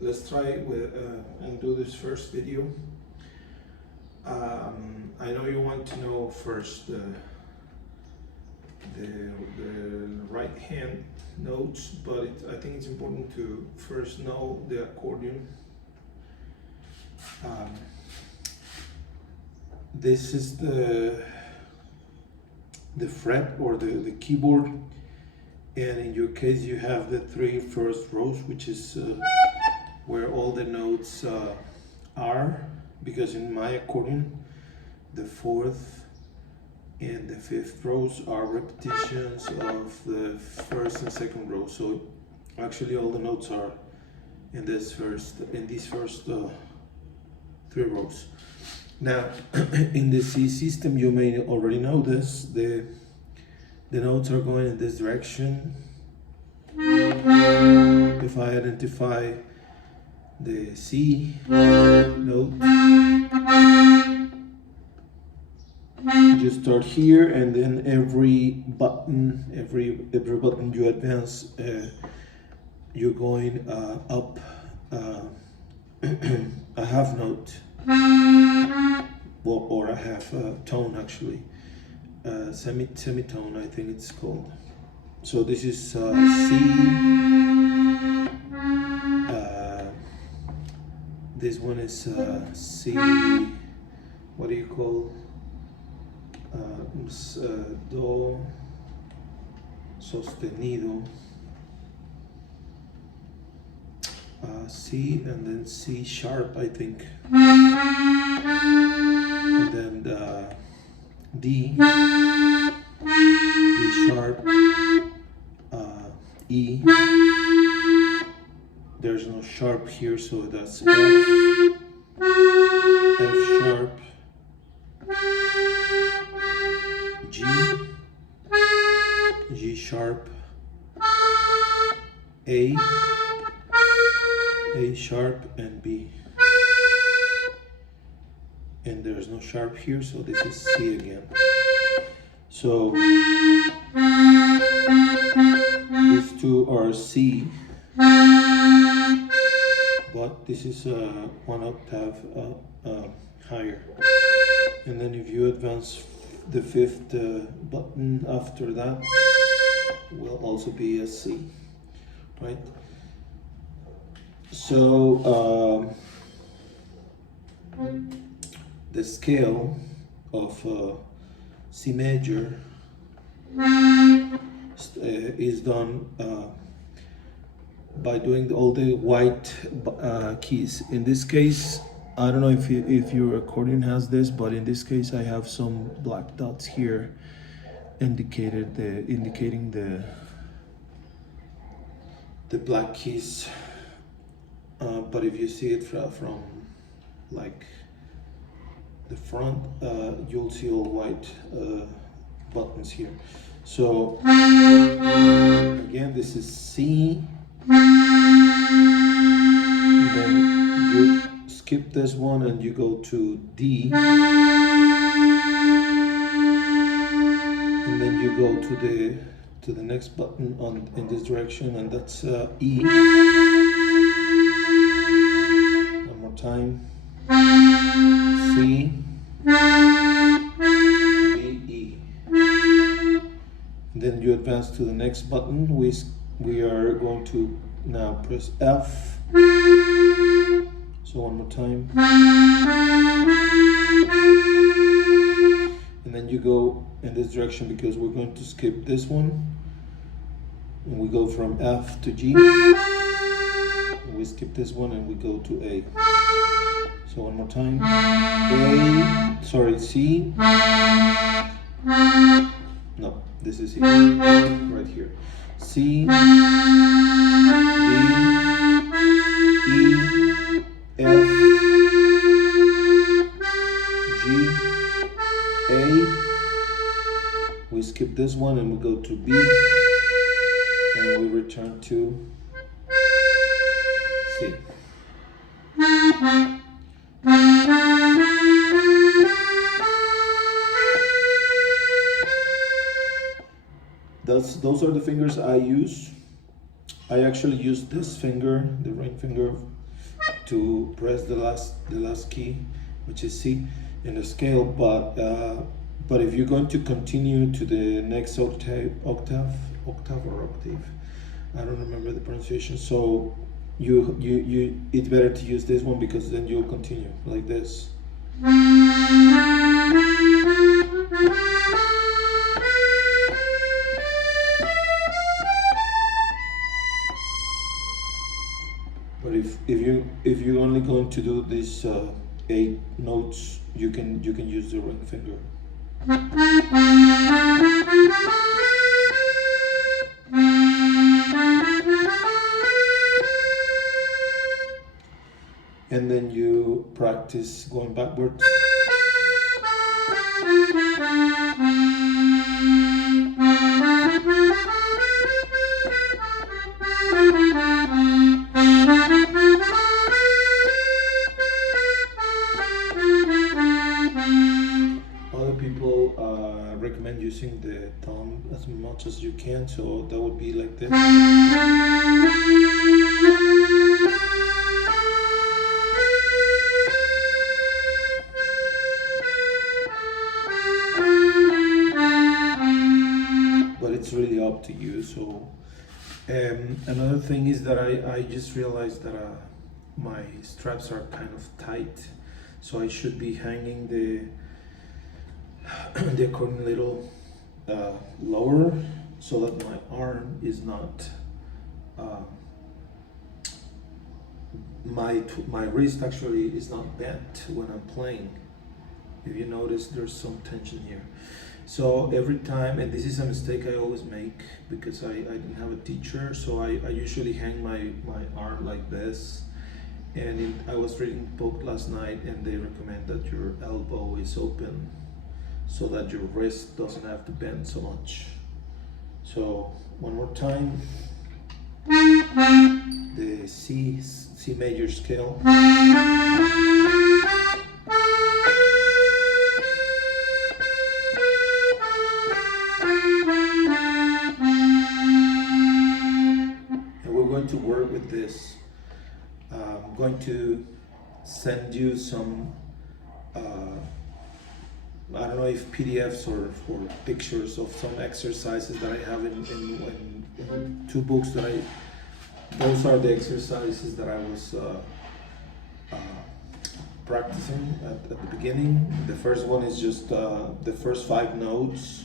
let's try with and do this first video. I know you want to know first the right hand notes, but I think it's important to first know the accordion. This is the fret or the keyboard, and in your case you have the three first rows, which is where all the notes are, because in my accordion the fourth and the fifth rows are repetitions of the first and second row. So actually all the notes are in these first three rows. Now in the C system, you may already know this, the notes are going in this direction. If I identify the C note, you start here, and then every button you advance, you're going up a half note, or a half tone, actually, semitone, I think it's called. So this is C. This one is C. What do you call? Do sostenido. C, and then C sharp, I think, and then D sharp, E. There's no sharp here, so that's F sharp, G sharp, A sharp, and B. And there's no sharp here, so this is C again. So these two are C, but this is one octave higher. And then if you advance the fifth button after that, will also be a C, right? So the scale of C major is done by doing all the white keys. In this case, I don't know if your accordion has this, but in this case I have some black dots here indicating the black keys. But if you see it from like the front, you'll see all white buttons here. So again, this is C, and then you skip this one and you go to D, and then you go to the next button in this direction, and that's E. One more time. C, B, E. And then you advance to the next button. We are going to now press F. So one more time. And then you go in this direction, because we're going to skip this one. And we go from F to G. And we skip this one and we go to A. So one more time. C. No, this is here, right here. C, D, E, F, G, A. We skip this one and we go to B, and we return to C. Those are the fingers I use. I actually use this finger, the ring finger, to press the last key, which is C in the scale. But if you're going to continue to the next octave, I don't remember the pronunciation. So it's better to use this one, because then you'll continue like this. But if you're only going to do these 8 notes, you can use the ring finger. And then you practice going backwards. Other people recommend using the thumb as much as you can, so that would be like this. But it's really up to you. So another thing is that I just realized that my straps are kind of tight, so I should be hanging the accordion a little lower, so that my arm is not my wrist actually is not bent when I'm playing. If you notice, there's some tension here. So every time, and this is a mistake I always make because I didn't have a teacher, so I usually hang my arm like this. And I was reading a book last night, and they recommend that your elbow is open so that your wrist doesn't have to bend so much. So one more time, the C major scale. To work with this, I'm going to send you some I don't know if PDFs or pictures of some exercises that I have in 2 books that those are the exercises that I was practicing at the beginning. The first one is just the first 5 notes.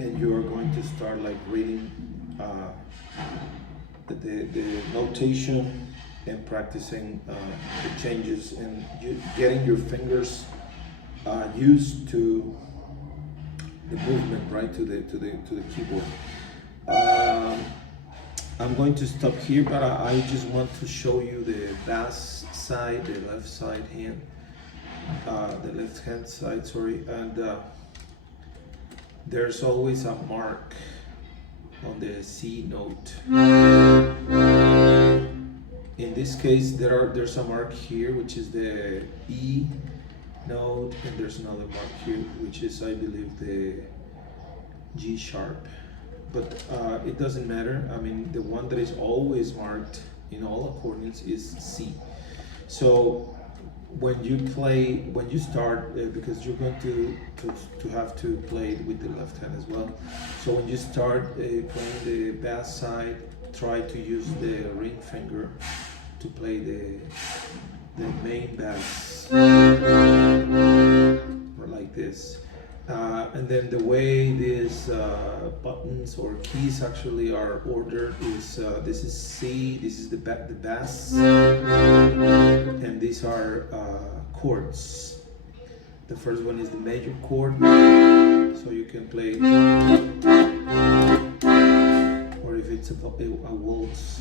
And you are going to start like reading the notation and practicing the changes, and getting your fingers used to the movement, right, to the keyboard. I'm going to stop here, but I just want to show you the bass side, the left side hand, the left hand side, sorry, and there's always a mark on the C note. In this case, there's a mark here, which is the E note, and there's another mark here, which is, I believe, the G sharp. But it doesn't matter. I mean, the one that is always marked in all accordions is C. So when you start, because you're going to have to play with the left hand as well. So when you start playing the bass side, try to use the ring finger to play the main bass, or like this. And then the way these buttons or keys actually are ordered is this is C, this is the bass, and these are chords. The first one is the major chord, so you can play, or if it's a waltz,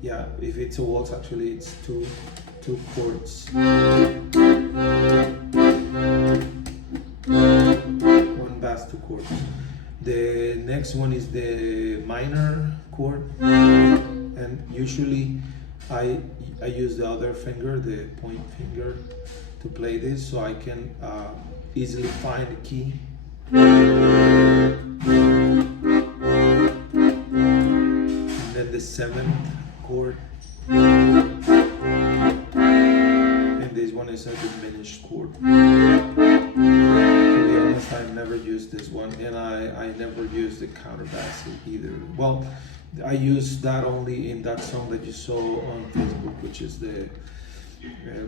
yeah, if it's a waltz, actually it's two chords. One bass, 2 chords. The next one is the minor chord, and usually I use the other finger, the point finger, to play this, so I can easily find the key. 7th chord, and this one is a diminished chord. To be honest, I've never used this one, and I never used the counterbass either. Well, I used that only in that song that you saw on Facebook, which is the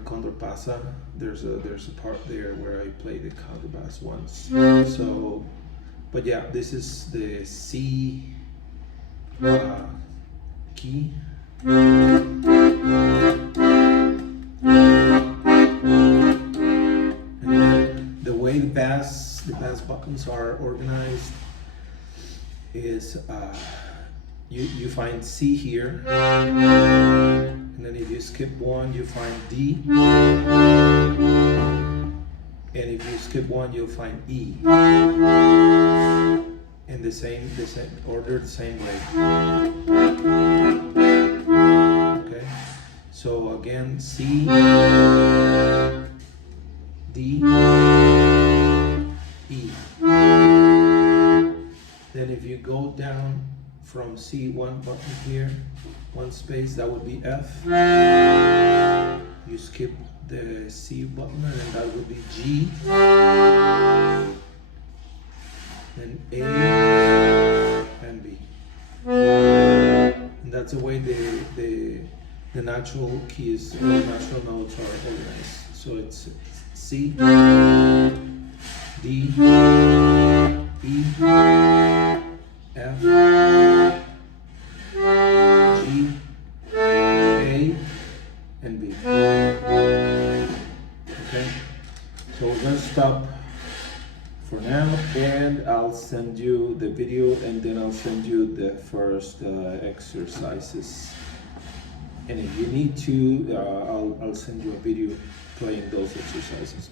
Condor Pasa. There's a part there where I play the counterbass once. So, but yeah, this is the C key. And then the way the bass buttons are organized is you find C here, and then if you skip one, you find D, and if you skip one, you'll find E. In the same order, the same way. Okay. So again, C, D, E. Then if you go down from C, one button here, one space, that would be F. You skip the C button, and then that would be G. Then A and B. And that's the way the natural keys, the natural notes are organized. So it's C, D, E, F, G, A, and B. Okay, so we're going to stop for now, and I'll send you the video, and then I'll send you the first exercises. And if you need to, I'll send you a video playing those exercises.